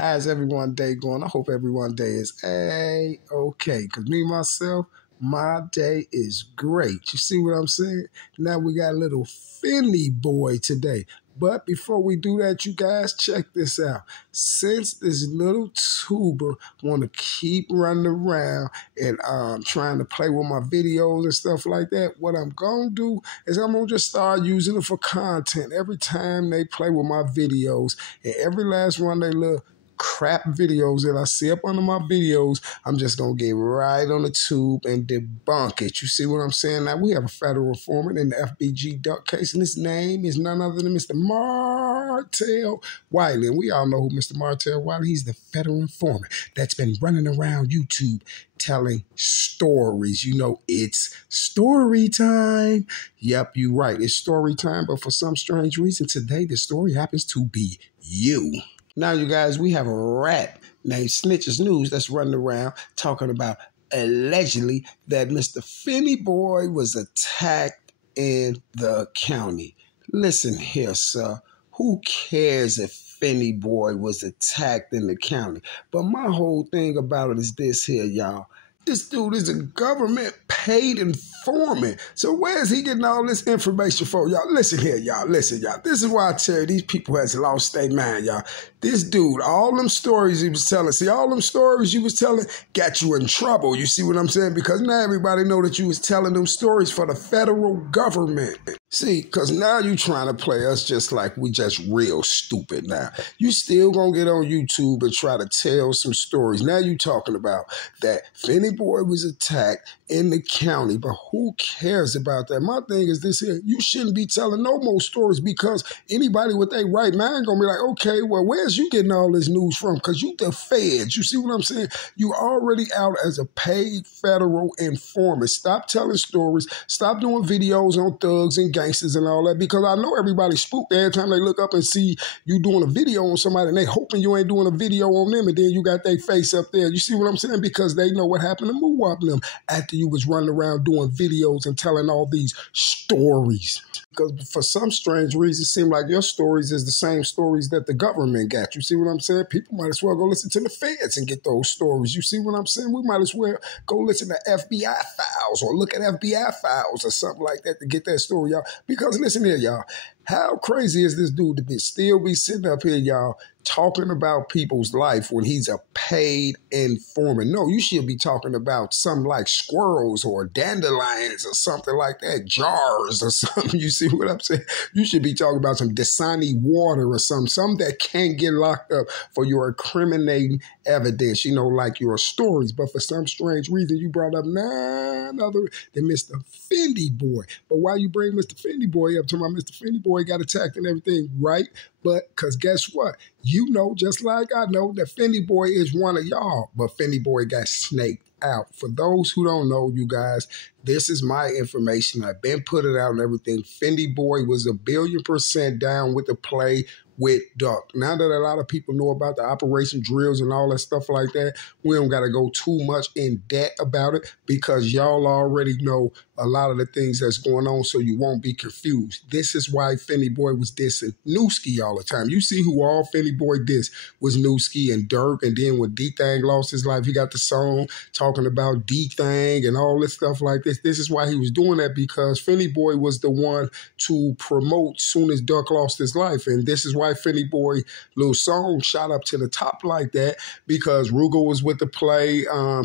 How's everyone day going? I hope everyone day is okay. Because me, myself, my day is great. You see what I'm saying? Now we got a little Finny boy today. But before we do that, you guys, check this out. Since this little tuber want to keep running around and trying to play with my videos and stuff like that, what I'm going to do is I'm going to just start using it for content every time they play with my videos. And every last one they little crap videos that I see up under my videos, I'm just going to get right on the tube and debunk it. You see what I'm saying? Now, we have a federal informant in the FBG duck case, and his name is none other than Mr. Martell Wiley. And we all know who Mr. Martell Wiley. He's the federal informant that's been running around YouTube telling stories. You know, it's story time. Yep, you're right. It's story time. But for some strange reason, today the story happens to be you. Now, you guys, we have a rat named Snitches News that's running around talking about allegedly that Mr. Finny Boy was attacked in the county. Listen here, sir. Who cares if Finny Boy was attacked in the county? But my whole thing about it is this here, y'all. This dude is a government paid informant. So where's he getting all this information for? Y'all, listen here, y'all. Listen, y'all. This is why I tell you these people has lost their mind, y'all. This dude, all them stories he was telling, see, all them stories you was telling got you in trouble. You see what I'm saying? Because now everybody know that you was telling them stories for the federal government. See, because now you trying to play us just like we just real stupid now. You still gonna get on YouTube and try to tell some stories. Now you talking about that Finny Boy was attacked in the county, but who cares about that? My thing is this here, you shouldn't be telling no more stories because anybody with their right mind gonna be like, okay, well, where's you getting all this news from? Because you the feds. You see what I'm saying? You already out as a paid federal informant. Stop telling stories. Stop doing videos on thugs and gangsters and all that, because I know everybody's spooked every time they look up and see you doing a video on somebody and they hoping you ain't doing a video on them, and then you got their face up there. You see what I'm saying? Because they know what happened to Muwap and them after you was running around doing videos and telling all these stories. Because for some strange reason, it seems like your stories is the same stories that the government got. You see what I'm saying? People might as well go listen to the feds and get those stories. You see what I'm saying? We might as well go listen to FBI files or look at FBI files or something like that to get that story, y'all. Because listen here, y'all. How crazy is this dude to still be sitting up here, y'all, talking about people's life when he's a paid informant? No, you should be talking about something like squirrels or dandelions or something like that, jars or something. You see what I'm saying? You should be talking about some Dasani water or something that can't get locked up for your incriminating evidence, you know, like your stories. But for some strange reason, you brought up none other than Mr. Finny Boy. But why you bring Mr. Finny Boy up to my Mr. Finny Boy got attacked and everything, right? But because guess what? You know, just like I know, that Finny Boy is one of y'all. But Finny Boy got snaked out. For those who don't know, you guys, this is my information. I've been putting it out and everything. Finny Boy was 1,000,000,000% down with the play with Duck. Now that a lot of people know about the operation drills and all that stuff like that, we don't got to go too much in debt about it because y'all already know a lot of the things that's going on, so you won't be confused. This is why Finny Boy was dissing Newski all the time. You see who all Finny Boy dissed was Newski and Dirk, and then when D-Thang lost his life, he got the song talking about D-Thang and all this stuff like this. This is why he was doing that, because Finny Boy was the one to promote soon as Duck lost his life, and this is why Finny Boy little song shot up to the top like that, because Ruger was with the play,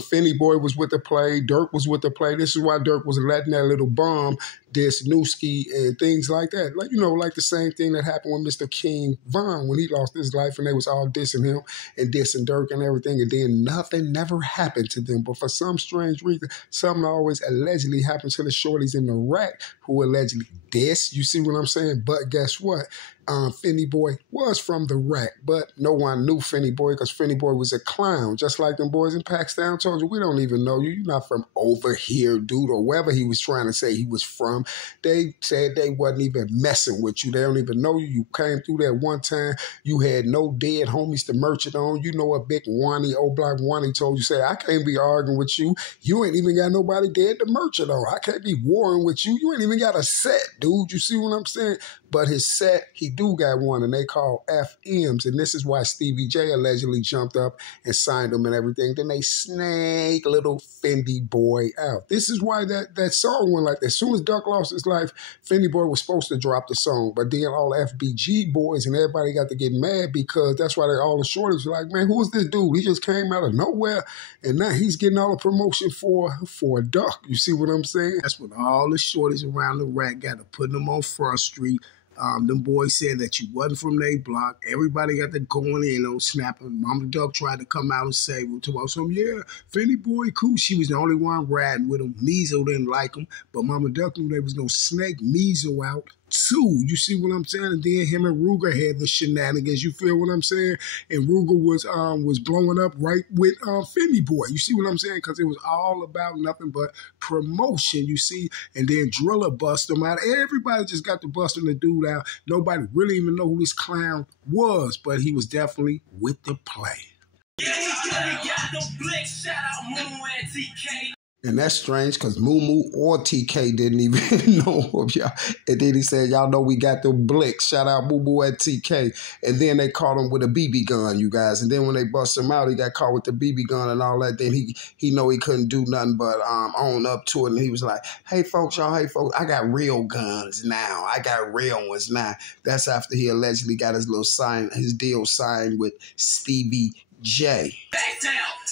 Finny Boy was with the play, Dirk was with the play. This is why Dirk was letting that little bomb diss Newski and things like that. Like, you know, like the same thing that happened with Mr. King Von when he lost his life and they was all dissing him and dissing Dirk and everything, and then nothing never happened to them. But for some strange reason, something always allegedly happened to the shorties in the rack who allegedly diss. You see what I'm saying? But guess what? Finny Boy was from the rack, but no one knew Finny Boy because Finny Boy was a clown. Just like them boys in Pakistan told you, we don't even know you. You're not from over here, dude, or wherever he was trying to say he was from. They said they wasn't even messing with you. They don't even know you. You came through that one time. You had no dead homies to merch it on. You know a big Wani, old block Wani told you, say, I can't be arguing with you. You ain't even got nobody dead to merch it on. I can't be warring with you. You ain't even got a set, dude. You see what I'm saying? but his set, he do got one, and they call FMs, and this is why Stevie J allegedly jumped up and signed him and everything. Then they snake little Fendi Boy out. This is why that song went like that. As soon as Duck lost his life, Fendi Boy was supposed to drop the song, but then all the FBG boys and everybody got to get mad because that's why all the shorties were like, man, who is this dude? He just came out of nowhere, and now he's getting all the promotion for Duck. You see what I'm saying? That's when all the shorties around the rack got to put them on Front Street. Them boys said that you wasn't from their block. Everybody got to going in on snapping. Mama Duck tried to come out and say, well, to us, yeah, Fendi Boy cool. She was the only one riding with him. Measle didn't like him, but Mama Duck knew they was going to snake Measle out too. You see what I'm saying? And then him and Ruger had the shenanigans. You feel what I'm saying? And Ruger was blowing up right with Fendi Boy. You see what I'm saying? Because it was all about nothing but promotion, you see? And then Driller bust him out. Everybody just got to busting the dude out. Nobody really even know who this clown was, but he was definitely with the play. Yeah, he got the blick. Shout out Moo and TK. And that's strange because Moo or TK didn't even know of y'all. And then he said, y'all know we got the blicks. Shout out Moo and TK. And then they caught him with a BB gun, you guys. And then when they bust him out, he got caught with the BB gun and all that. Then he know he couldn't do nothing but own up to it. And he was like, hey, folks, I got real guns now. I got real ones now. That's after he allegedly got his deal signed with Stevie J.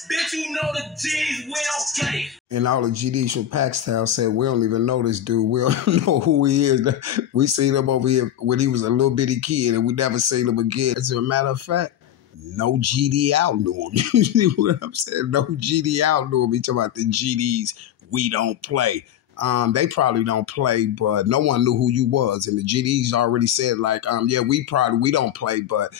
Bitch, you know the G's will play. And all the GDs from Paxtown said, we don't even know this dude. We don't know who he is. We seen him over here when he was a little bitty kid, and we never seen him again. As a matter of fact, no GD out knew him. You see what I'm saying? No GD out knew him. He talking about the GDs, we don't play. They probably don't play, but no one knew who you was. And the GDs already said, like, yeah, we don't play, but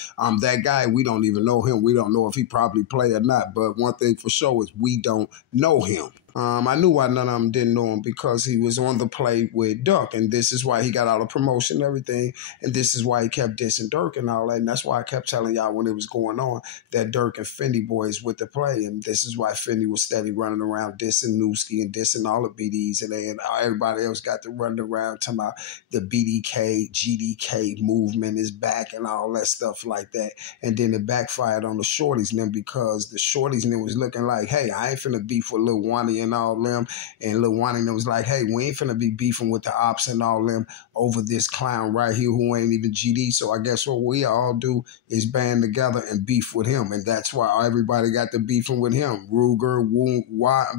that guy, we don't even know him. We don't know if he probably play or not. But one thing for sure is we don't know him. I knew why none of them didn't know him, because he was on the play with Duck, and this is why he got all the promotion and everything, and this is why he kept dissing Durk and all that, and that's why I kept telling y'all when it was going on that Durk and Fendi Boys with the play, and this is why Fendi was steady running around dissing Newski and dissing all the BDs, and everybody else got to run around talking about the BDK, GDK movement is back and all that stuff like that, and then it backfired on the shorties and them, because the shorties and them was looking like, hey, I ain't finna beef with Lil Wani and all them, and Lil Wani was like, hey, we ain't finna be beefing with the ops and all them over this clown right here who ain't even GD, so I guess what we all do is band together and beef with him, and that's why everybody got to beefing with him. Ruger,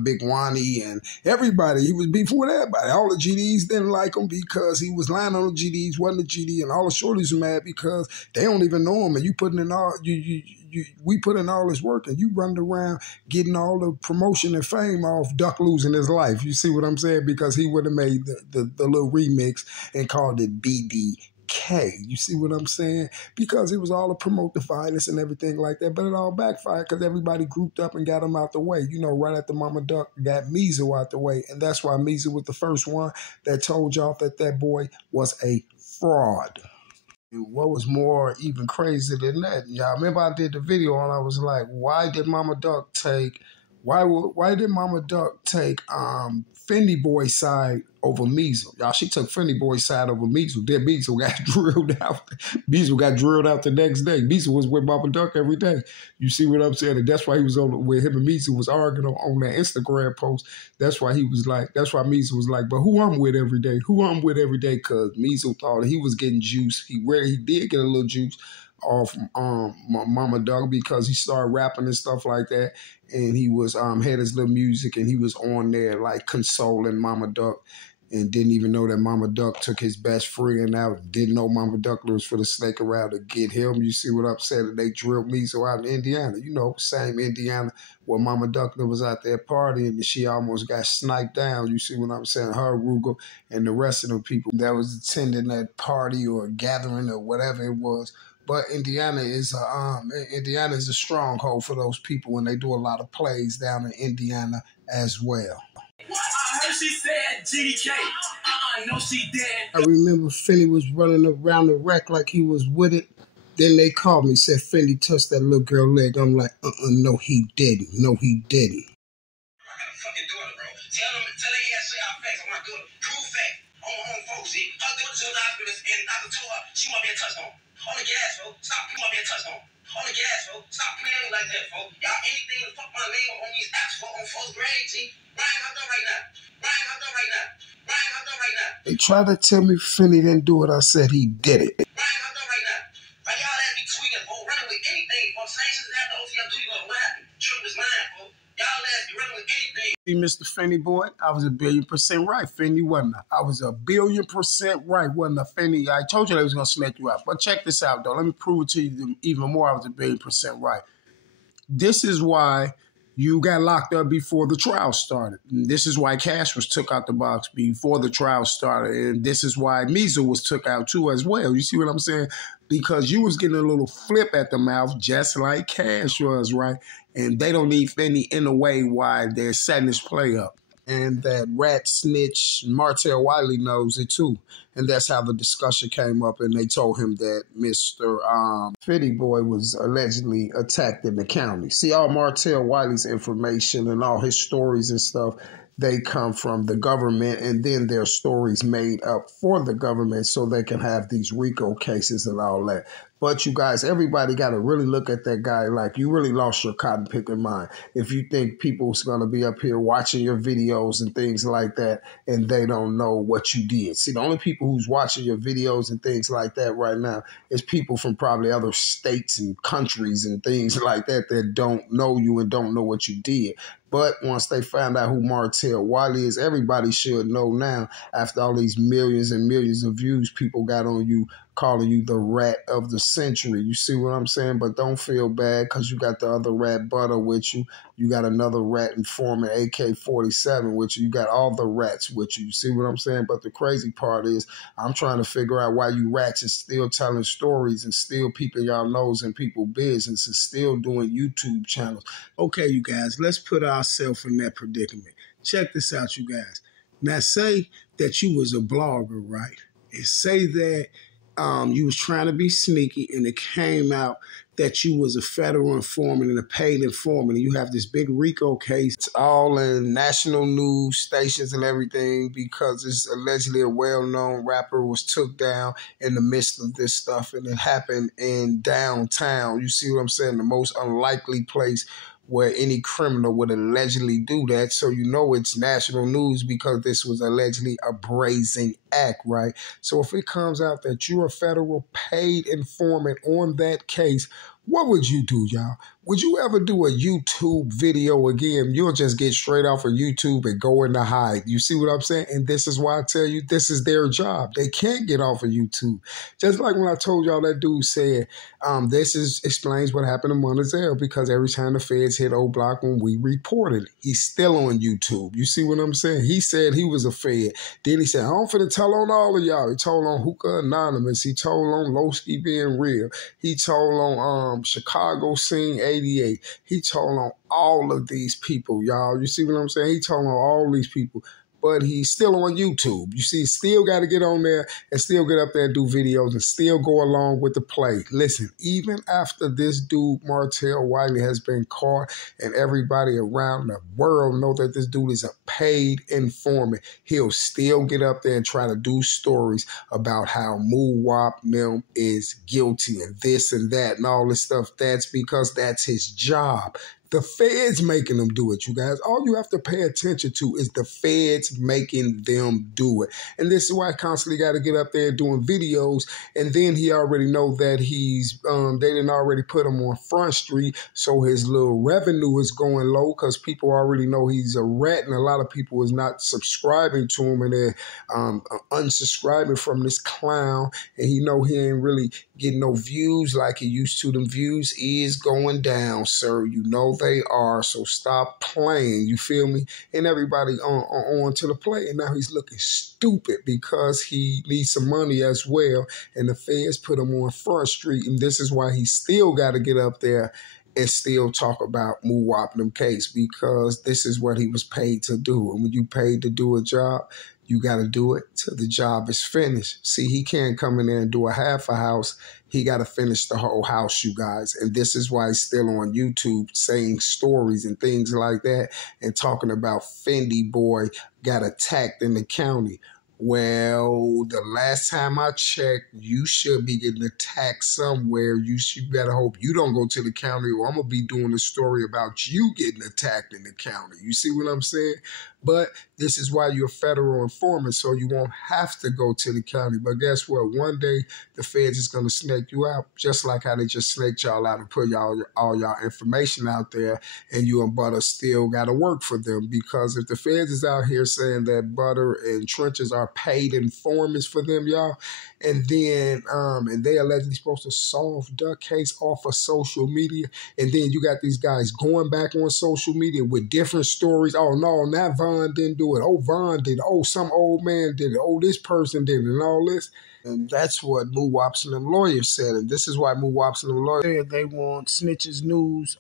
Big Wani, and everybody, he was beefing with everybody. All the GDs didn't like him because he was lying on the GDs, wasn't a GD, and all the shorties were mad because they don't even know him, and you putting in all, we put in all this work, and you running around getting all the promotion and fame off Duck losing his life. You see what I'm saying? Because he would have made the little remix and called it BDK. You see what I'm saying? Because it was all to promote the violence and everything like that, but it all backfired because everybody grouped up and got him out the way. You know, right after Mama Duck got Measle out the way, and that's why Measle was the first one that told y'all that boy was a fraud. What was more even crazier than that, y'all remember I did the video and I was like, why did Mama Duck take Fendi Boy's side over Measle? Y'all, she took Fendi Boy's side over Measle. Then Measle got drilled out. Measle got drilled out the next day. Measle was with Mama Duck every day. You see what I'm saying? And that's why he was on where him and Measle was arguing on that Instagram post. That's why Measle was like, but who I'm with every day? Who I'm with every day? Because Measle thought he was getting juice. He did get a little juice off Mama Duck because he started rapping and stuff like that, and he was had his little music, and he was on there like consoling Mama Duck, and didn't even know that Mama Duck took his best friend out. Didn't know Mama Duck was for the snake around to get him. You see what I'm saying? And they drilled Measle out in Indiana. You know, same Indiana where Mama Duck was out there partying, and she almost got sniped down. You see what I'm saying? Her, Ruger, and the rest of the people that was attending that party or gathering or whatever it was. But Indiana is a stronghold for those people, and they do a lot of plays down in Indiana as well. I heard she said GDK. No, she didn't. I remember Fendi was running around the rack like he was with it. Then they called me, said Fendi touched that little girl leg. I'm like, no, he didn't. No, he didn't. I got a fucking daughter, bro. Tell her say our facts. I want to do it. Prove fact. On folks. Her daughter's in the hospital, and Dr. told her, the gas, folks. Stop putting me in touchdown. On the gas, folks. Stop playing like that, folks. Y'all anything to fuck my name on these apps, folks, on fourth grade, G. Brian out there right now. Brian out there right now. Brian out there right now. They tried to tell me Finney didn't do it. I said he did it. Brian out there right now. Like y'all ass be tweaking, folks, running with anything, folks. Sanctions after OTL duty, what happened? Trip was mine, folks. Y'all ass be running with anything. See, Mr. Finney boy, I was 1,000,000,000% right. Finney wasn't I? I was 1,000,000,000% right. Wasn't a Finney. I told you they was gonna snake you out. But check this out, though. Let me prove it to you even more. I was 1,000,000,000% right. This is why you got locked up before the trial started. And this is why Cash was took out the box before the trial started. And this is why Measle was took out too as well. You see what I'm saying? Because you was getting a little flip at the mouth just like Cash was, right? And they don't need Finney in a way why they're setting this play up. And that rat snitch Martell Wiley knows it too. And that's how the discussion came up. And they told him that Mr. Finney boy was allegedly attacked in the county. See, all Martell Wiley's information and all his stories and stuff, they come from the government, and then their stories made up for the government so they can have these RICO cases and all that. But you guys, everybody got to really look at that guy like you really lost your cotton picking mind. If you think people's going to be up here watching your videos and things like that, and they don't know what you did. See, the only people who's watching your videos and things like that right now is people from probably other states and countries and things like that that don't know you and don't know what you did. But once they find out who Martell Wiley is, everybody should know now, after all these millions and millions of views people got on you, calling you the rat of the century. You see what I'm saying? But don't feel bad because you got the other rat Butter with you. You got another rat informant, AK-47 with you. You got all the rats with you. You see what I'm saying? But the crazy part is I'm trying to figure out why you rats is still telling stories and still peeping y'all nose in people's business and still doing YouTube channels. Okay, you guys, let's put ourselves in that predicament. Check this out, you guys. Now, say that you was a blogger, right? And say that you was trying to be sneaky and it came out that you was a federal informant and a paid informant. And you have this big RICO case. It's all in national news stations and everything because it's allegedly a well-known rapper was took down in the midst of this stuff. And it happened in downtown. You see what I'm saying? The most unlikely place where any criminal would allegedly do that. So you know it's national news because this was allegedly a brazen act, right? So if it comes out that you're a federal paid informant on that case, what would you do, y'all? Would you ever do a YouTube video again? You'll just get straight off of YouTube and go into hide. You see what I'm saying? And this is why I tell you, this is their job. They can't get off of YouTube. Just like when I told y'all that dude said, explains what happened to Monticello because every time the feds hit O Block when we reported, he's still on YouTube. You see what I'm saying? He said he was a fed. Then he said, I'm finna tell on all of y'all. He told on Hookah Anonymous. He told on Lowski being real. He told on Chicago Scene 88. He told on all of these people, y'all. You see what I'm saying? He told on all these people. But he's still on YouTube. You see, still got to get on there and still get up there and do videos and still go along with the play. Listen, even after this dude, Martell Wiley, has been caught and everybody around the world know that this dude is a paid informant, he'll still get up there and try to do stories about how Muwap Nim is guilty and this and that and all this stuff. That's because that's his job. The feds making them do it, you guys. All you have to pay attention to is the feds making them do it. And this is why I constantly got to get up there doing videos. And then he already know that he's, they didn't already put him on Front Street. So his little revenue is going low because people already know he's a rat. And a lot of people is not subscribing to him and they're unsubscribing from this clown. And he know he ain't really getting no views like he used to. Them views is going down, sir. You know they are, so stop playing, you feel me? And everybody on to the play, and now he's looking stupid because he needs some money as well, and the feds put him on Front Street, and this is why he still got to get up there and still talk about Muwap Nim case because this is what he was paid to do. And when you paid to do a job, you got to do it till the job is finished. See, he can't come in there and do a half a house. He got to finish the whole house, you guys. And this is why he's still on YouTube saying stories and things like that and talking about Fendi boy got attacked in the county. Well, the last time I checked, you should be getting attacked somewhere. You better hope you don't go to the county, or I'm going to be doing a story about you getting attacked in the county. You see what I'm saying? But this is why you're a federal informant, so you won't have to go to the county. But guess what? One day, the feds is going to snake you out, just like how they just snaked y'all out and put all y'all information out there, and you and Butter still got to work for them. Because if the feds is out here saying that Butter and Trenches are paid informants for them, y'all, and then and they allegedly supposed to solve the case off of social media, and then you got these guys going back on social media with different stories. Oh no, not Vaughn didn't do it. Oh, Vaughn did it. Oh, some old man did it. Oh, this person did it, and all this. And that's what Moo Wops and them lawyers said. And this is why Moo Wops and them lawyers said they want Snitches News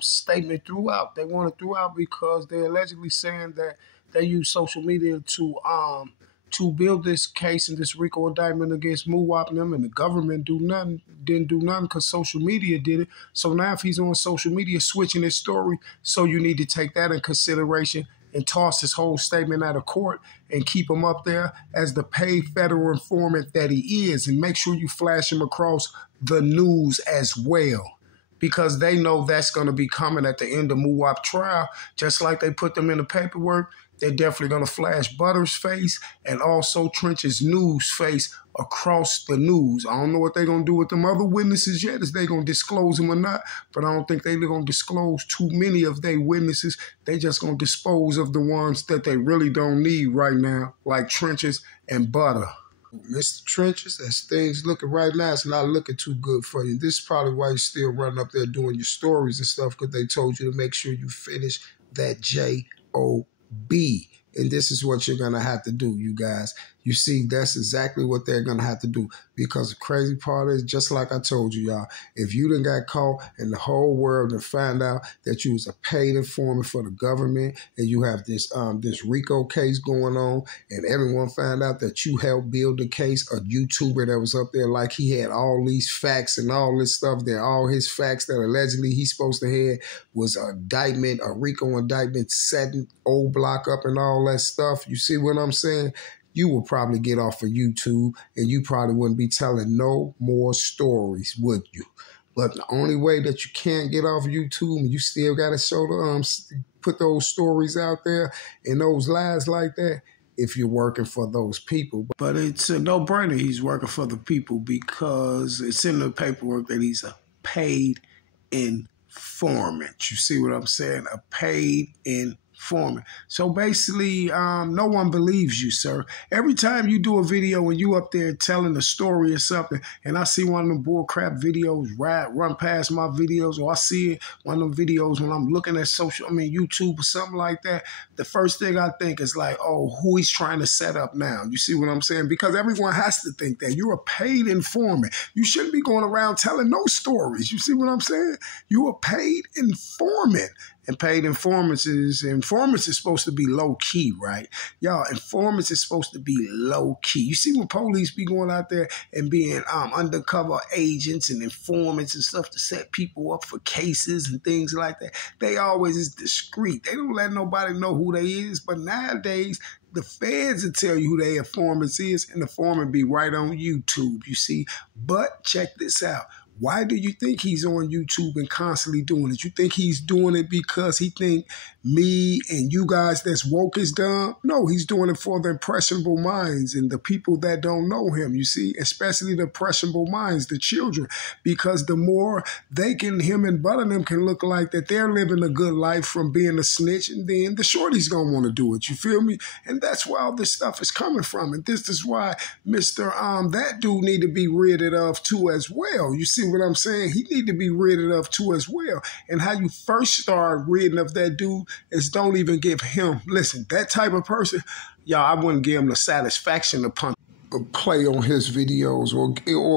statement throughout. They want it throughout because they're allegedly saying that they use social media to build this case and this RICO indictment against Moo Wop and them, and the government didn't do nothing because social media did it. So now if he's on social media switching his story, so you need to take that in consideration and toss his whole statement out of court and keep him up there as the paid federal informant that he is, and make sure you flash him across the news as well, because they know that's going to be coming at the end of Moo Wop trial. Just like they put them in the paperwork, they're definitely going to flash Butter's face and also Trench's News face across the news. I don't know what they're going to do with them other witnesses yet, is they going to disclose them or not, but I don't think they're going to disclose too many of their witnesses. They just going to dispose of the ones that they really don't need right now, like Trenches and Butter. Mr. Trenches, as things looking right now, it's not looking too good for you. This is probably why you're still running up there doing your stories and stuff, because they told you to make sure you finish that J-O-B. And this is what you're going to have to do, you guys. You see, that's exactly what they're going to have to do. Because the crazy part is, just like I told you, y'all, if you done got caught and the whole world and find out that you was a paid informant for the government, and you have this RICO case going on, and everyone found out that you helped build the case, a YouTuber that was up there like he had all these facts and all this stuff there, all his facts that allegedly he's supposed to have was a RICO indictment, setting old block up and all that stuff. You see what I'm saying? You will probably get off of YouTube, and you probably wouldn't be telling no more stories, would you? But the only way that you can't get off YouTube, and you still got to show put those stories out there and those lies like that, if you're working for those people. But it's a no-brainer he's working for the people, because it's in the paperwork that he's a paid informant. You see what I'm saying? A paid informant. So basically, no one believes you, sir. Every time you do a video and you up there telling a story or something, and I see one of them bullcrap videos run past my videos, or I see one of them videos when I'm looking at YouTube or something like that, the first thing I think is like, oh, who he's trying to set up now. You see what I'm saying? Because everyone has to think that. You're a paid informant. You shouldn't be going around telling no stories. You see what I'm saying? You're a paid informant. And paid informants is supposed to be low-key, right? Y'all, informants is supposed to be low-key. You see when police be going out there and being undercover agents and informants and stuff to set people up for cases and things like that, they always is discreet. They don't let nobody know who they is. But nowadays, the feds will tell you who their informants is, and the informant be right on YouTube, you see. But check this out. Why do you think he's on YouTube and constantly doing it? You think he's doing it because he think me and you guys that's woke is dumb? No, he's doing it for the impressionable minds and the people that don't know him, you see, especially the impressionable minds, the children, because the more him and Butter them can look like that they're living a good life from being a snitch, and then the shorty's gonna want to do it, you feel me? And that's where all this stuff is coming from. And this is why that dude need to be ridded of too as well. You see what I'm saying? He need to be ridded of too as well. And how you first start ridding of that dude is don't even give him, listen, that type of person, y'all, I wouldn't give him the satisfaction to play on his videos or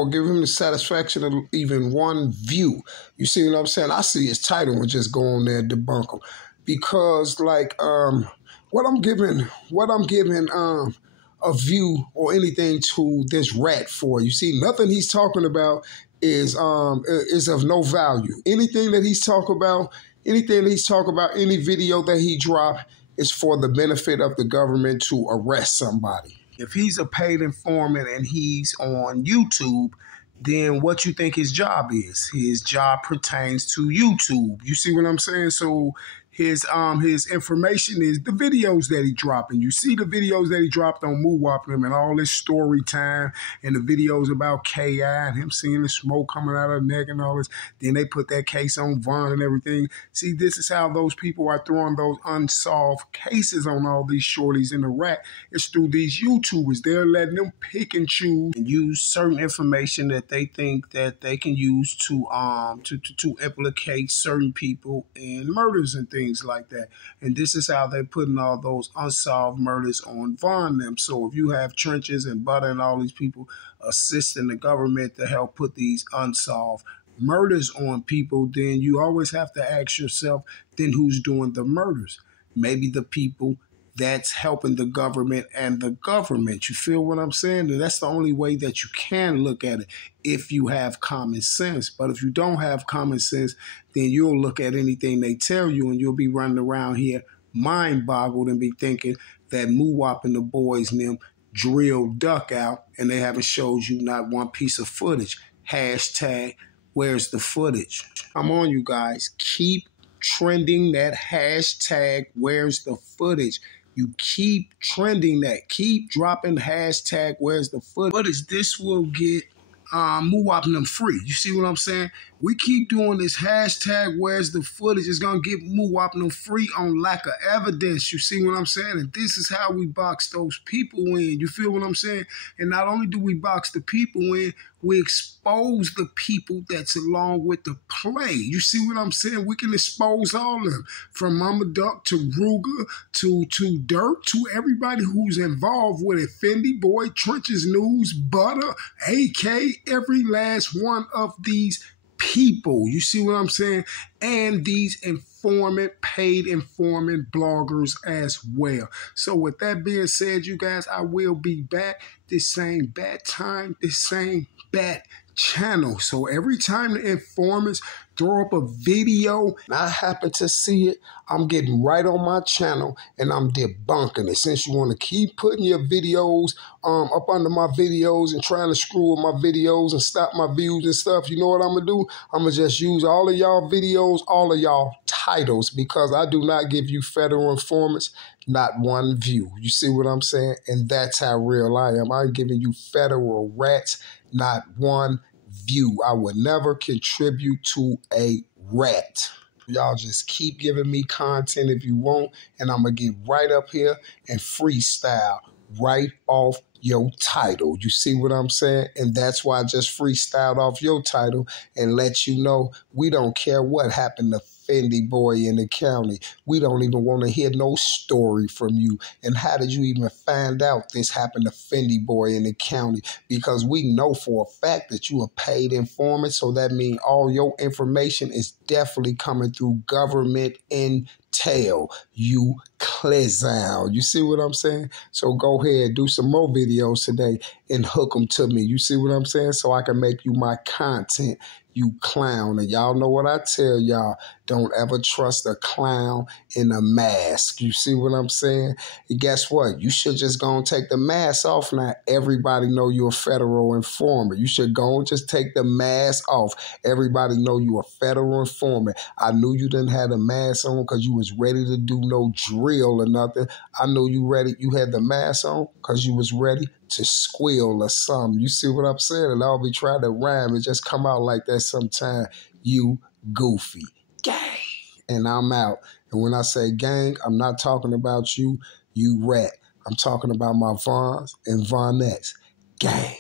give him the satisfaction of even one view. You see what I'm saying? I see his title and just go on there and debunk him. Because like what I'm giving a view or anything to this rat for. You see, nothing he's talking about is of no value. Anything that he's talking about, any video that he dropped is for the benefit of the government to arrest somebody. If he's a paid informant and he's on YouTube, then what you think his job is? His job pertains to YouTube. You see what I'm saying? So his information is the videos that he dropped. And you see the videos that he dropped on MooWop and all this story time and the videos about K.I. and him seeing the smoke coming out of the neck and all this. Then they put that case on Von and everything. See, this is how those people are throwing those unsolved cases on all these shorties in the rack. It's through these YouTubers. They're letting them pick and choose and use certain information that they think that they can use to implicate certain people in murders and things like that. And this is how they're putting all those unsolved murders on Von them. So if you have Trenches and Butter and all these people assisting the government to help put these unsolved murders on people, then you always have to ask yourself, then who's doing the murders? Maybe the people that's helping the government and the government. You feel what I'm saying? And that's the only way that you can look at it if you have common sense. But if you don't have common sense, then you'll look at anything they tell you and you'll be running around here mind-boggled and be thinking that MooWop and the boys and them drilled Duck out and they haven't showed you not one piece of footage. Hashtag, where's the footage? I'm on you guys. Keep trending that hashtag, where's the footage? You keep trending that. Keep dropping hashtag, where's the footage? This will get MooWop and them free. You see what I'm saying? We keep doing this hashtag, where's the footage? It's going to get MooWop and them free on lack of evidence. You see what I'm saying? And this is how we box those people in. You feel what I'm saying? And not only do we box the people in, we expose the people that's along with the play. You see what I'm saying? We can expose all of them, from Mama Duck to Ruger to Dirt to everybody who's involved with it. Fendi Boy, Trenches News, Butter, AK, every last one of these people. You see what I'm saying? And these paid informant bloggers as well. So with that being said, you guys, I will be back. This same bat time, this same bat channel. So every time the informants throw up a video and I happen to see it, I'm getting right on my channel and I'm debunking it. Since you want to keep putting your videos up under my videos and trying to screw with my videos and stop my views and stuff, you know what I'm going to do? I'm going to just use all of y'all videos, all of y'all titles, because I do not give you federal informants not one view. You see what I'm saying? And that's how real I am. I'm giving you federal rats not one view. I would never contribute to a rat. Y'all just keep giving me content if you want, and I'm going to get right up here and freestyle right off your title. You see what I'm saying? And that's why I just freestyled off your title and let you know we don't care what happened to Fendi Boy in the county. We don't even want to hear no story from you. And how did you even find out this happened to Fendi Boy in the county? Because we know for a fact that you a paid informant, so that means all your information is definitely coming through government intel. You clown. You see what I'm saying? So go ahead, do some more videos today and hook them to me. You see what I'm saying? So I can make you my content. You clown. And y'all know what I tell y'all. Don't ever trust a clown in a mask. You see what I'm saying? And guess what? You should just go and take the mask off now. Everybody know you're a federal informant. You should go and just take the mask off. Everybody know you're a federal informant. I knew you didn't have the mask on because you was ready to do no drill or nothing. I know you ready. You had the mask on because you was ready to squeal or something. You see what I'm saying? And I'll be trying to rhyme and just come out like that sometime. You goofy. Gang. And I'm out. And when I say gang, I'm not talking about you, you rat. I'm talking about my Vons and Vonettes. Gang.